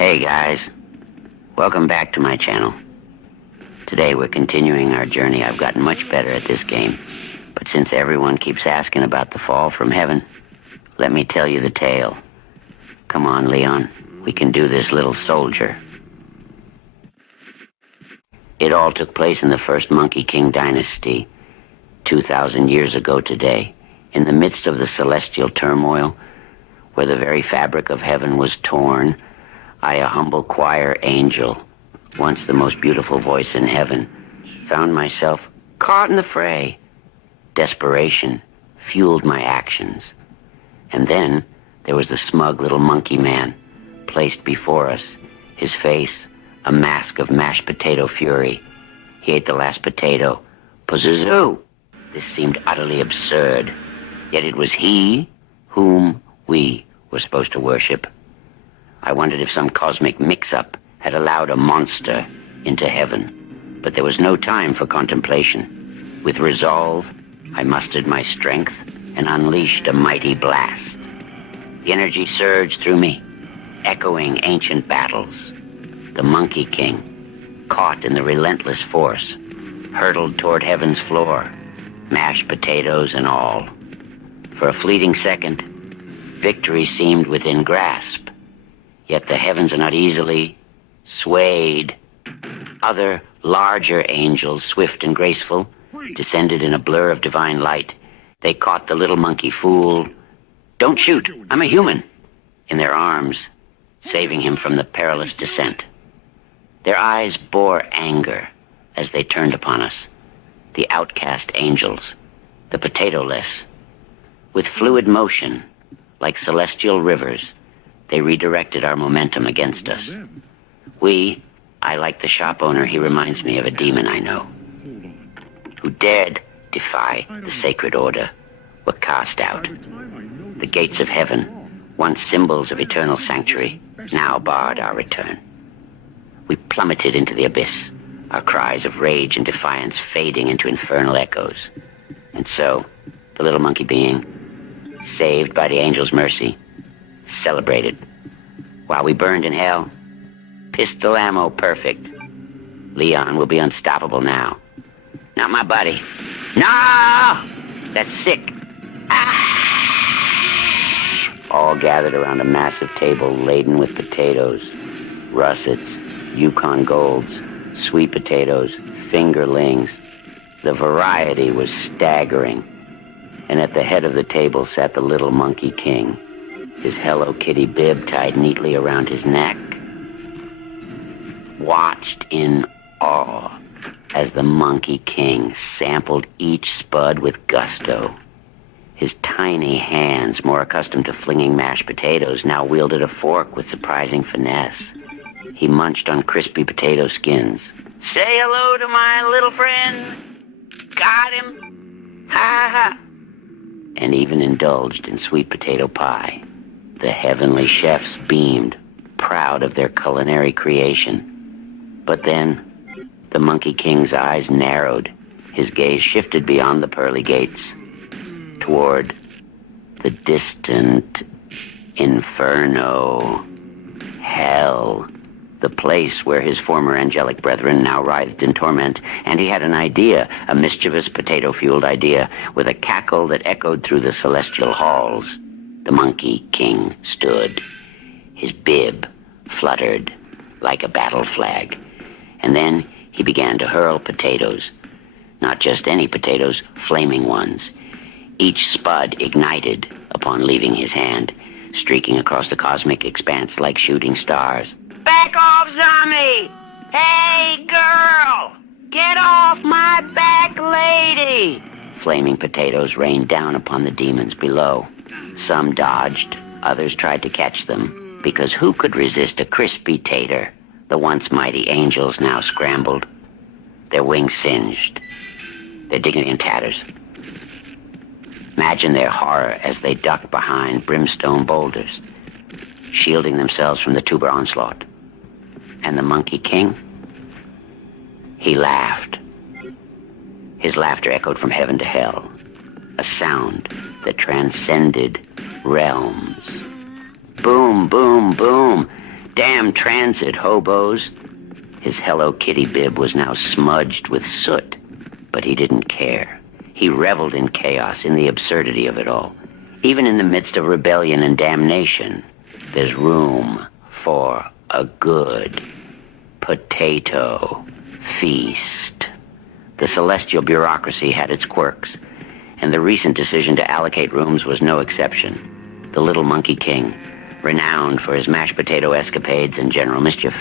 Hey guys, welcome back to my channel. Today we're continuing our journey. I've gotten much better at this game, but since everyone keeps asking about the fall from heaven, let me tell you the tale. Come on, Leon, we can do this, little soldier. It all took place in the first Monkey King dynasty, 2,000 years ago today, in the midst of the celestial turmoil, where the very fabric of heaven was torn. I, a humble choir angel, once the most beautiful voice in heaven, found myself caught in the fray. Desperation fueled my actions. And then there was the smug little monkey man placed before us, his face a mask of mashed potato fury. He ate the last potato. Pazuzu! This seemed utterly absurd, yet it was he whom we were supposed to worship. I wondered if some cosmic mix-up had allowed a monster into heaven, but there was no time for contemplation. With resolve, I mustered my strength and unleashed a mighty blast. The energy surged through me, echoing ancient battles. The Monkey King, caught in the relentless force, hurtled toward heaven's floor, mashed potatoes and all. For a fleeting second, victory seemed within grasp. Yet the heavens are not easily swayed. Other, larger angels, swift and graceful, descended in a blur of divine light. They caught the little monkey fool. "Don't shoot, I'm a human," in their arms, saving him from the perilous descent. Their eyes bore anger as they turned upon us, the outcast angels, the potatoless. With fluid motion, like celestial rivers, they redirected our momentum against us. I like the shop owner, he reminds me of a demon I know, who dared defy the sacred order, were cast out. The gates of heaven, once symbols of eternal sanctuary, now barred our return. We plummeted into the abyss, our cries of rage and defiance fading into infernal echoes. And so, the little monkey being, saved by the angel's mercy, celebrated. While we burned in hell, pistol ammo perfect. Leon will be unstoppable now. Not my buddy. No! That's sick. Ah! All gathered around a massive table laden with potatoes, russets, Yukon Golds, sweet potatoes, fingerlings. The variety was staggering. And at the head of the table sat the little Monkey King, his Hello Kitty bib tied neatly around his neck, watched in awe as the Monkey King sampled each spud with gusto. His tiny hands, more accustomed to flinging mashed potatoes, now wielded a fork with surprising finesse. He munched on crispy potato skins. "Say hello to my little friend. Got him. Ha ha." And even indulged in sweet potato pie. The heavenly chefs beamed, proud of their culinary creation. But then, the Monkey King's eyes narrowed. His gaze shifted beyond the pearly gates, toward the distant inferno, hell, the place where his former angelic brethren now writhed in torment. And he had an idea, a mischievous potato-fueled idea, with a cackle that echoed through the celestial halls. The Monkey King stood. His bib fluttered like a battle flag. And then he began to hurl potatoes. Not just any potatoes, flaming ones. Each spud ignited upon leaving his hand, streaking across the cosmic expanse like shooting stars. "Back off, zombie! Hey, girl! Get off my back, lady!" Flaming potatoes rained down upon the demons below. Some dodged, others tried to catch them, because who could resist a crispy tater? The once mighty angels now scrambled, their wings singed, their dignity in tatters. Imagine their horror as they ducked behind brimstone boulders, shielding themselves from the tuber onslaught. And the Monkey King? He laughed. His laughter echoed from heaven to hell, a sound that transcended realms. Boom, boom, boom. Damn transit hobos. His Hello Kitty bib was now smudged with soot, but he didn't care. He reveled in chaos, in the absurdity of it all. Even in the midst of rebellion and damnation, there's room for a good potato feast. The celestial bureaucracy had its quirks, and the recent decision to allocate rooms was no exception. The little Monkey King, renowned for his mashed potato escapades and general mischief.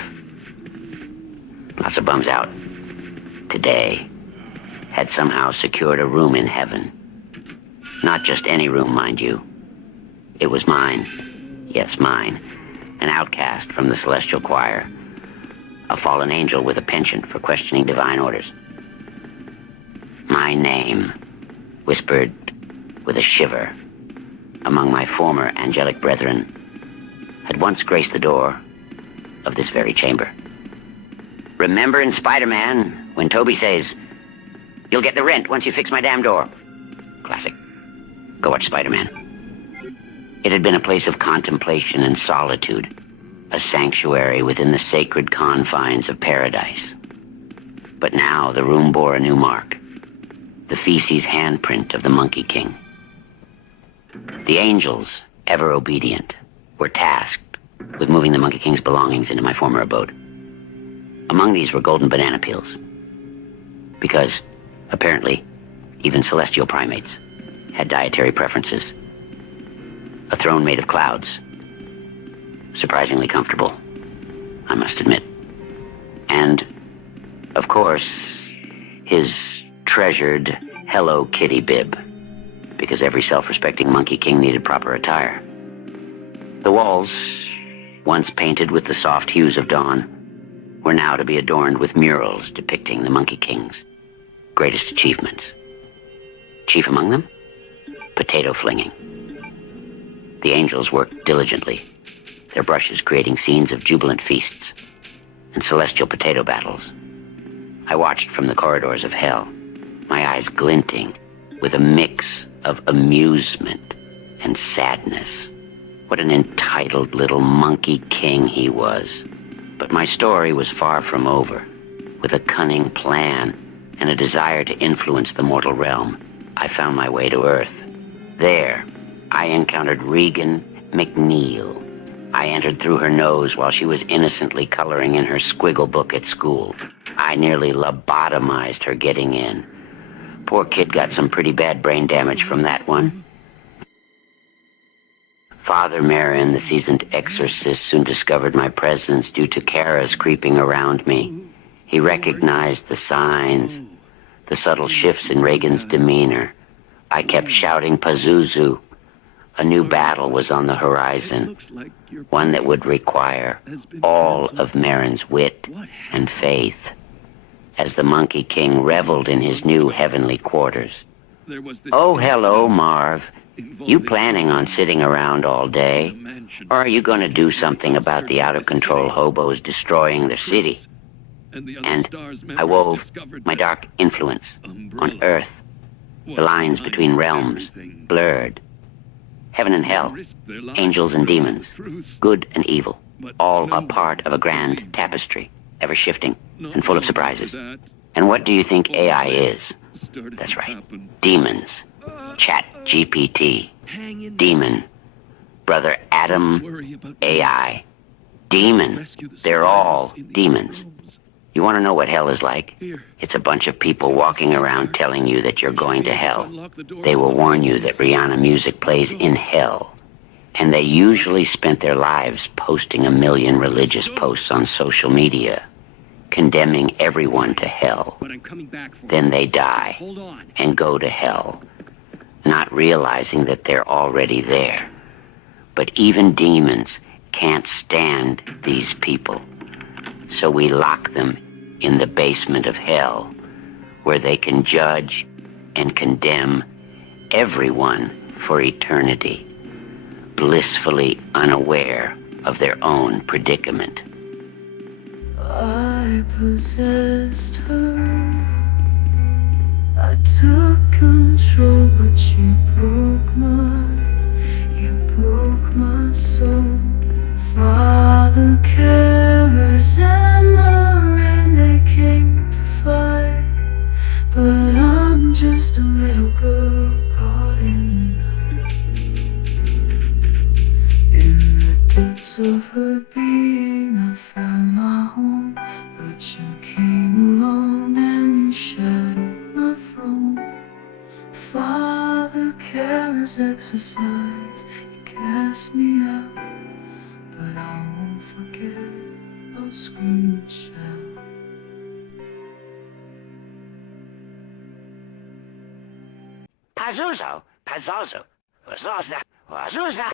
Lots of bums out today had somehow secured a room in heaven. Not just any room, mind you. It was mine. Yes, mine. An outcast from the celestial choir. A fallen angel with a penchant for questioning divine orders. My name, whispered with a shiver among my former angelic brethren, had once graced the door of this very chamber. Remember in Spider-Man when Toby says, "You'll get the rent once you fix my damn door." Classic. Go watch Spider-Man. It had been a place of contemplation and solitude, a sanctuary within the sacred confines of paradise. But now the room bore a new mark, the feces handprint of the Monkey King. The angels, ever obedient, were tasked with moving the Monkey King's belongings into my former abode. Among these were golden banana peels, because, apparently, even celestial primates had dietary preferences. A throne made of clouds, surprisingly comfortable, I must admit. And, of course, his treasured Hello Kitty bib, because every self-respecting Monkey King needed proper attire. The walls, once painted with the soft hues of dawn, were now to be adorned with murals depicting the Monkey King's greatest achievements. Chief among them? Potato flinging. The angels worked diligently, their brushes creating scenes of jubilant feasts and celestial potato battles. I watched from the corridors of hell, my eyes glinting with a mix of amusement and sadness. What an entitled little Monkey King he was. But my story was far from over. With a cunning plan and a desire to influence the mortal realm, I found my way to Earth. There, I encountered Regan McNeil. I entered through her nose while she was innocently coloring in her squiggle book at school. I nearly lobotomized her getting in. Poor kid got some pretty bad brain damage from that one. Father Marin, the seasoned exorcist, soon discovered my presence due to Kara's creeping around me. He recognized the signs, the subtle shifts in Regan's demeanor. I kept shouting Pazuzu. A new battle was on the horizon, one that would require all of Marin's wit and faith, as the Monkey King reveled in his new heavenly quarters. Oh, hello, Marv. You planning on sitting around all day? Or are you going to do something about the out-of-control hobos destroying their city? And I wove my dark influence on Earth. The lines between realms blurred. Heaven and hell, angels and demons, good and evil, all a part of a grand tapestry, ever shifting and full of surprises. And what do you think AI is? That's right, demons. Chat GPT, demon. Brother Adam, AI. Demon. They're all demons. You want to know what hell is like? It's a bunch of people walking around telling you that you're going to hell. They will warn you that Rihanna music plays in hell. And they usually spent their lives posting 1 million religious posts on social media, condemning everyone to hell. Then they die and go to hell, not realizing that they're already there. But even demons can't stand these people. So we lock them in the basement of hell, where they can judge and condemn everyone for eternity, blissfully unaware of their own predicament. I possessed her. I took control, but you broke my soul. Father carers and the rain, they came to fight. But I'm just a little girl caught in the night. In the depths of her being, I found my home. But you came along and you shattered my throne. Father cares exercise, you cast me out. But I won't forget, I'll scream and shout. Pazuzu, Pazuzu, Wazuza, Wazuza.